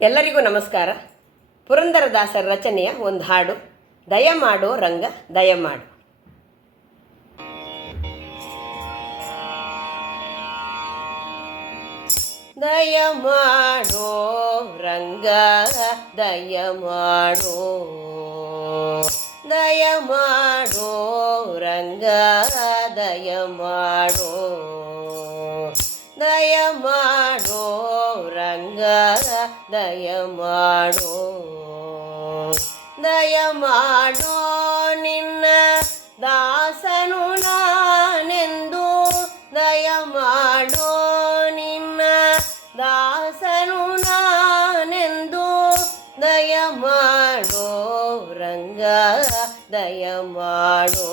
ಎಲ್ಲರಿಗೂ ನಮಸ್ಕಾರ. ಪುರಂದರದಾಸರ ರಚನೆಯ ಒಂದು ಹಾಡು ದಯಮಾಡು ರಂಗ ದಯಮಾಡು ದಯಮಾಡೋ ರಂಗ ದಯಮಾಡೋ ದಯಮಾಡೋ ರಂಗ ದಯಮಾಡೋ ದಯಮಾಡೋ ರಂಗ ದಯಮಾಡೋ ದಯಮಾಡೋ ನಿನ್ನ ದಾಸನು ನಾನೆಂದು ದಯಮಾಡೋ ನಿನ್ನ ದಾಸನು ನಾನೆಂದು ದಯಮಾಡೋ ರಂಗ ದಯಮಾಡೋ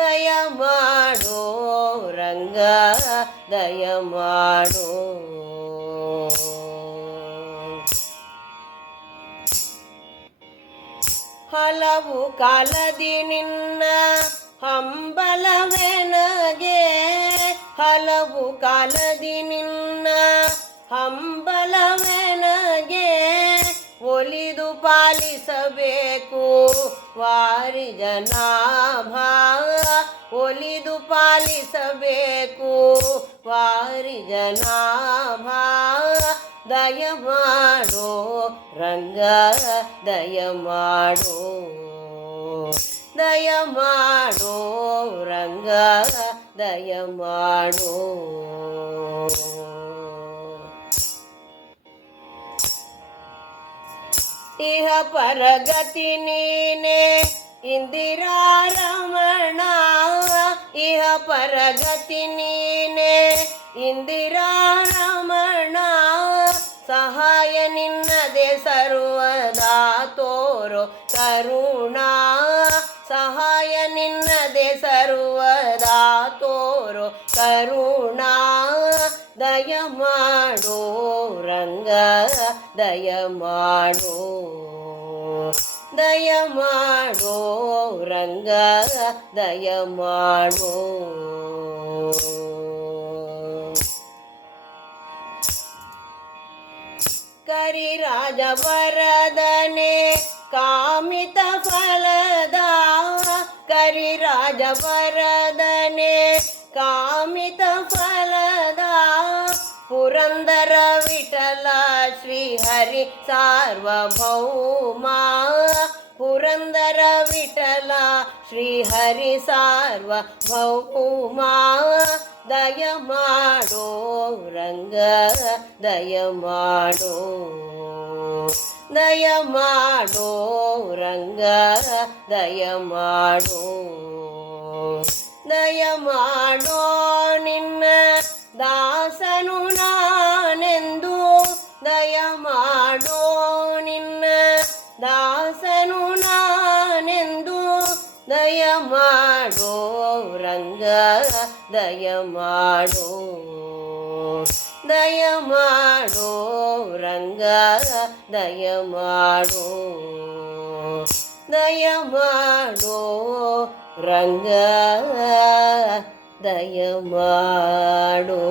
ದಯಮಾಡೋ ರಂಗ ದಯಮಾಡೋ ಹಲವು ಕಾಲದಿ ನಿನ್ನ ಹಂಬಲವೆನಗೆ ಹಲವು ಕಾಲದಿ ನಿನ್ನ ಹಂಬಲವೆನಗೆ ಒಲಿದು ಪಾಲಿಸಬೇಕು. ವಾರಿ ಜನಾಭ ಒಲಿದು ಪಾಲಿಸಬೇಕು. ವಾರಿ ಜನಾಭ ದಯಮಾಡೋ ರಂಗ ದಯಮಾಡೋ ದಯಮಾಡೋ ರಂಗ ದಯಮಾಡೋ ಇಹ ಪರಗತಿ ನೀನೆ ಇಂದಿರಾ ರಮಣ. ಇಹ ಪರಗತಿ ನೀನೆ ಇಂದಿರಾ ರಮಣ. ಸಹಾಯ ನಿನ್ನದೆ ಸರ್ವದಾ ತೋರೋ ಕರುಣಾ. ಸಹಾಯ ನಿನ್ನದೆ ಸರ್ವದಾ ತೋರೋ ಕರುಣಾ. ದಯಮಾಡೋ ರಂಗ. ದಯಮಾಡೋ ದಯಮಾಡೋ ರಂಗ ದಯಮಾಡೋ ಕರಿರಾಜ ವರದನೆ ಕಾಮಿತ ಫಲದ ಕರಿರಾಜ ವರದನೆ ಕಾಮಿತ ಫಲದ ಪುರಂದರ श्रीहरि सार्वभौमा पुरन्दर विठला श्रीहरि सार्वभौमा दयमाडो रङ्ग दयमाडो दयमाडो रङ्ग दयमाडो दयमाडो ದಯಮಾಡೋ ರಂಗ ದಯಮಾಡೋ ದಯಮಾಡೋ ರಂಗ ದಯಮಾಡೋ ದಯಮಾಡೋ ರಂಗ ದಯಮಾಡೋ